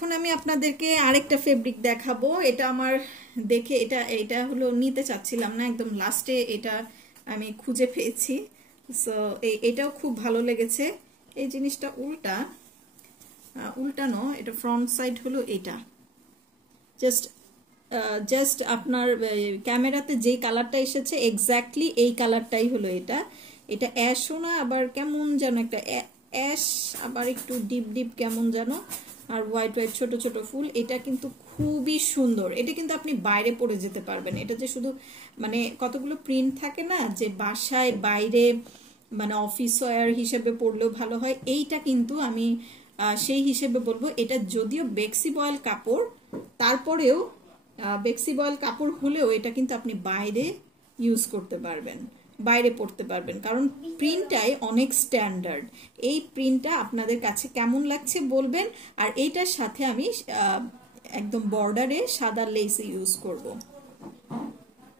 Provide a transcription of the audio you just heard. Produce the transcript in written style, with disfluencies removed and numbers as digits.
এখন আমি আপনাদেরকে আরেকটা ফেব্রিক দেখাবো। এটা আমার দেখে এটা হলো নিতে চাচ্ছিলাম না, একদম লাস্টে এটা আমি খুঁজে পেয়েছি। সো এটাও খুব ভালো লেগেছে। এই জিনিসটা উল্টানো, এটা ফ্রন্ট সাইড হলো এটা। জাস্ট আপনার ক্যামেরাতে যেই কালারটা এসেছে এক্স্যাক্টলি এই কালারটাই হলো এটা। এটা অ্যাশও না, আবার কেমন যেন একটা অ্যাশ, আবার একটু ডিপ ডিপ কেমন যেন, আর হোয়াইট হোয়াইট ছোট ছোট ফুল। এটা কিন্তু খুবই সুন্দর। এটা কিন্তু আপনি বাইরে পরে যেতে পারবেন। এটা যে শুধু মানে কতগুলো প্রিন্ট থাকে না, যে বাসায় বাইরে মানে অফিস ওয়্যার হিসেবে পরলেও ভালো হয়, এইটা কিন্তু আমি সেই হিসেবে বলবো। এটা যদিও বেক্সি বয়েল কাপড়, তারপরেও বেক্সি বয়েল কাপড় হলেও এটা কিন্তু আপনি বাইরে ইউজ করতে পারবেন, বাইরে পড়তে পারবেন, কারণ প্রিন্টটাই অনেক স্ট্যান্ডার্ড। এই প্রিন্টটা আপনাদের কাছে কেমন লাগছে বলবেন। আর এইটার সাথে আমি একদম বর্ডারে সাদা লেস ইউজ করব।